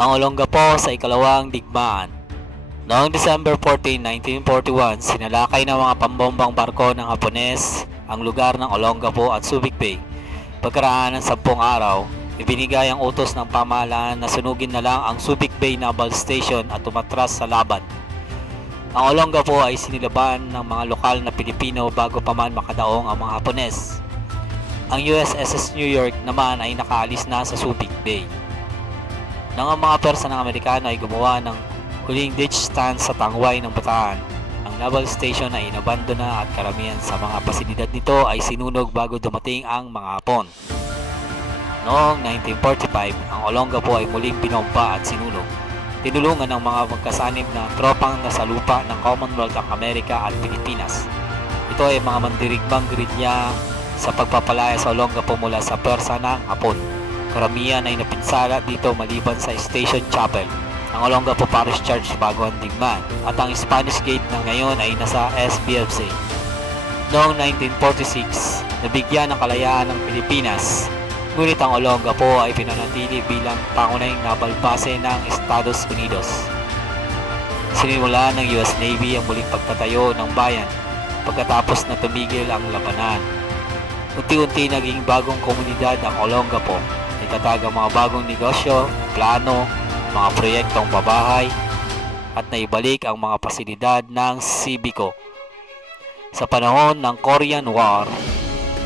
ang Olongapo sa ikalawang digmaan. Noong December 14, 1941, sinalakay ng mga pambombang barko ng Hapones ang lugar ng Olongapo at Subic Bay. Pagkaraan ng 10 araw, ibinigay ang utos ng pamahalaan na sunugin na lang ang Subic Bay Naval Station at umatras sa laban. Ang Olongapo ay sinilaban ng mga lokal na Pilipino bago pa man makadaong ang mga Hapones. Ang USS New York naman ay nakaalis na sa Subic Bay. Nang ang mga persa ng Amerikano ay gumawa ng huling ditch stand sa tangway ng Bataan, ang naval station ay inabandona at karamihan sa mga pasilidad nito ay sinunog bago dumating ang mga Hapon. Noong 1945, ang Olongapo ay muling binomba at sinunog. Tinulungan ng mga magkasanib na tropang nasa lupa ng Commonwealth of America at Pilipinas. Ito ay mga mandirigmang gerilya sa pagpapalaya sa Olongapo mula sa persa ng Hapon. Karamihan ay napinsala dito maliban sa Station Chapel, ang Olongapo Parish Church bago ang digmaan, at ang Spanish Gate na ngayon ay nasa SBFC. Noong 1946, nabigyan ng kalayaan ng Pilipinas, ngunit ang Olongapo ay pinanatili bilang pangunahing naval base ng Estados Unidos. Sinimula ng US Navy ang muling pagtatayo ng bayan pagkatapos na tumigil ang labanan. Unti-unti naging bagong komunidad ang Olongapo, itatag ang mga bagong negosyo, plano, mga proyektong pabahay, at naibalik ang mga pasilidad ng Civico. Sa panahon ng Korean War,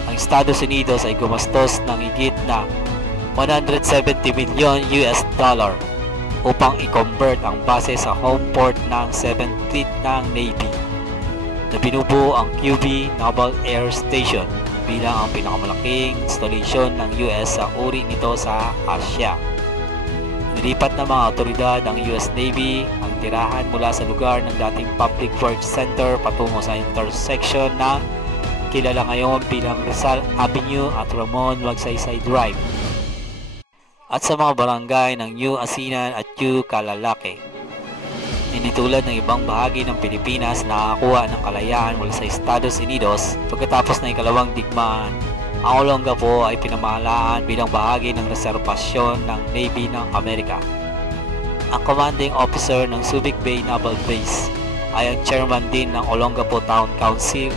ang Estados Unidos ay gumastos ng higit na $170 million upang i-convert ang base sa home port ng 7th Fleet ng Navy na binubuo ang QB Naval Air Station bilang ang pinakamalaking installation ng US sa uri nito sa Asya. Nilipat ng mga otoridad ng US Navy ang tirahan mula sa lugar ng dating Public Works Center patungo sa intersection na kilala ngayon bilang Rizal Avenue at Ramon Magsaysay Drive, at sa mga barangay ng New Asinan at New Kalalake. Hindi tulad ng ibang bahagi ng Pilipinas na nakakuha ng kalayaan mula sa Estados Unidos pagkatapos ng ikalawang digmaan, ang Olongapo ay pinamahalaan bilang bahagi ng reserbasyon ng Navy ng Amerika. Ang commanding officer ng Subic Bay Naval Base ay ang chairman din ng Olongapo Town Council,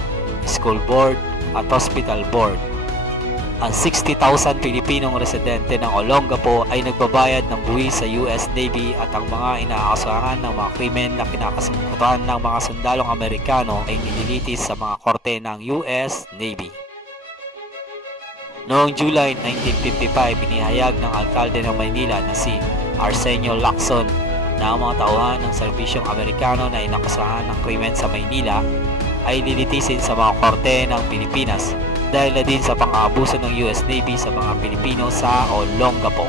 School Board at Hospital Board. Ang 60,000 Pilipinong residente ng Olongapo ay nagbabayad ng buwis sa US Navy at ang mga inaasahan ng mga krimen na kinakasangkutan ng mga sundalong Amerikano ay nililitis sa mga korte ng US Navy. Noong July 1955, binihayag ng alkalde ng Maynila na si Arsenio Lacson na ang mga tauhan ng serbisyong Amerikano na inakasahan ng krimen sa Maynila ay lilitisin sa mga korte ng Pilipinas dahil na din sa pang-aabuso ng US Navy sa mga Pilipino sa Olongapo.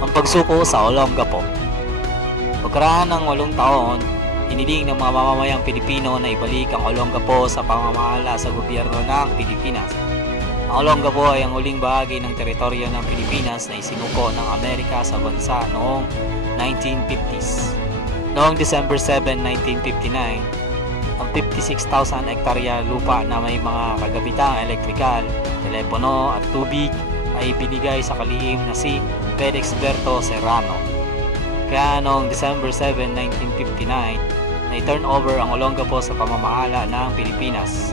Ang pagsuko sa Olongapo. Pagkaraan ng 8 taon, hiniling ng mga mamamayang Pilipino na ibalik ang Olongapo sa pamamahala sa gobyerno ng Pilipinas. Ang Olongapo ay ang huling bahagi ng teritoryo ng Pilipinas na isinuko ng Amerika sa bansa noong 1950s. Noong December 7, 1959, ang 56,000 hektarya lupa na may mga kagabitang elektrikal, telepono at tubig ay binigay sa kalihim na si Felix Berto Serrano. Kaya noong December 7, 1959, na-turn over ang Olongapo sa pamamahala ng Pilipinas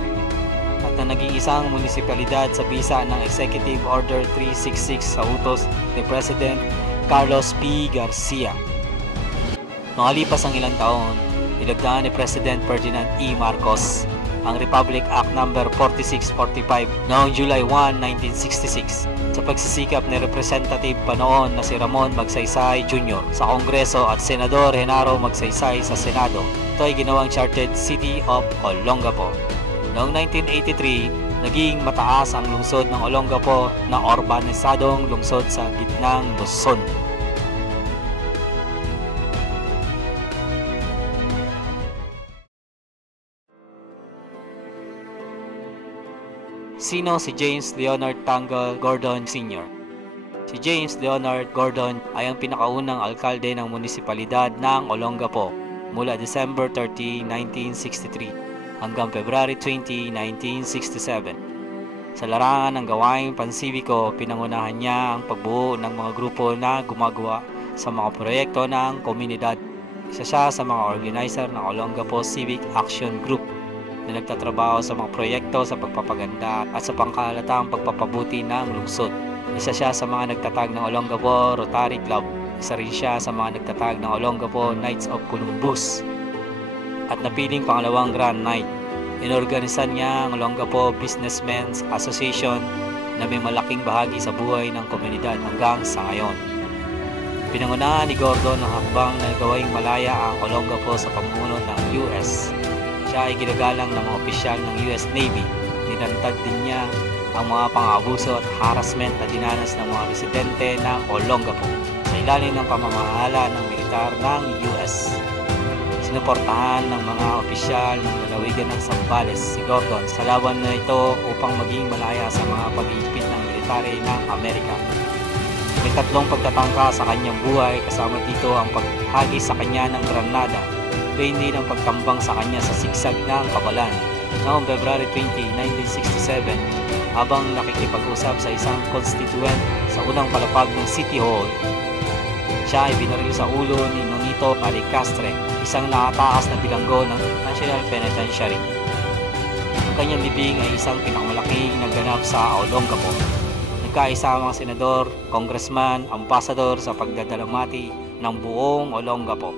at na naging isang munisipalidad sa bisa ng Executive Order 366 sa utos ni President Carlos P. Garcia. Makalipas ang ilang taon, nilagdaan ni President Ferdinand E. Marcos ang Republic Act No. 4645 noong July 1, 1966 sa pagsisikap ni Representative pa noon na si Ramon Magsaysay Jr. sa Kongreso at Senador Genaro Magsaysay sa Senado. Ito ay ginawang Chartered City of Olongapo. Noong 1983, naging mataas ang lungsod ng Olongapo na urbanisadong lungsod sa gitnang Luzon. Sino si James Leonard Tangle Gordon Sr.? Si James Leonard Gordon ay ang pinakaunang alkalde ng munisipalidad ng Olongapo mula December 30, 1963 hanggang February 20, 1967. Sa larangan ng gawaing pansibiko, pinangunahan niya ang pagbuo ng mga grupo na gumagawa sa mga proyekto ng komunidad. Isa siya sa mga organizer ng Olongapo Civic Action Group na nagtatrabaho sa mga proyekto sa pagpapaganda at sa pangkahalatang pagpapabuti ng lungsod. Isa siya sa mga nagtatag ng Olongapo Rotary Club. Isa rin siya sa mga nagtatag ng Olongapo Knights of Columbus at napiling pangalawang Grand Knight. Inorganisan niya ang Olongapo Businessmen's Association na may malaking bahagi sa buhay ng komunidad hanggang sa ngayon. Pinangunahan ni Gordon ang hakbang na gawaing malaya ang Olongapo sa pamumuno ng US. Siya ay ginagalang ng mga opisyal ng US Navy. Ninantad din niya ang mga pang-aabuso at harassment na dinanas ng mga residente ng Olongapo sa ilalim ng pamamahala ng militar ng US. Sinuportahan ng mga opisyal ng lalawigan ng Zambales si Gordon sa laban na ito upang maging malaya sa mga pag-iipit ng military ng Amerika. May 3 pagtatangka sa kanyang buhay, kasama dito ang paghagi sa kanya ng granada, gayon din ang pagtambang sa kanya sa sigsag ng Kabalan. Noong February 20, 1967, habang nakikipag-usap sa isang constituent sa unang palapag ng City Hall, siya ay binaril sa ulo ni Nonito Alicastre, isang nakataas na bilanggo ng National Penitentiary. Ang kanyang libing ay isang pinakamalaking naganap sa Olongapo. Nagkaisa ang mga senador, congressman, ambasador sa pagdadalamati ng buong Olongapo.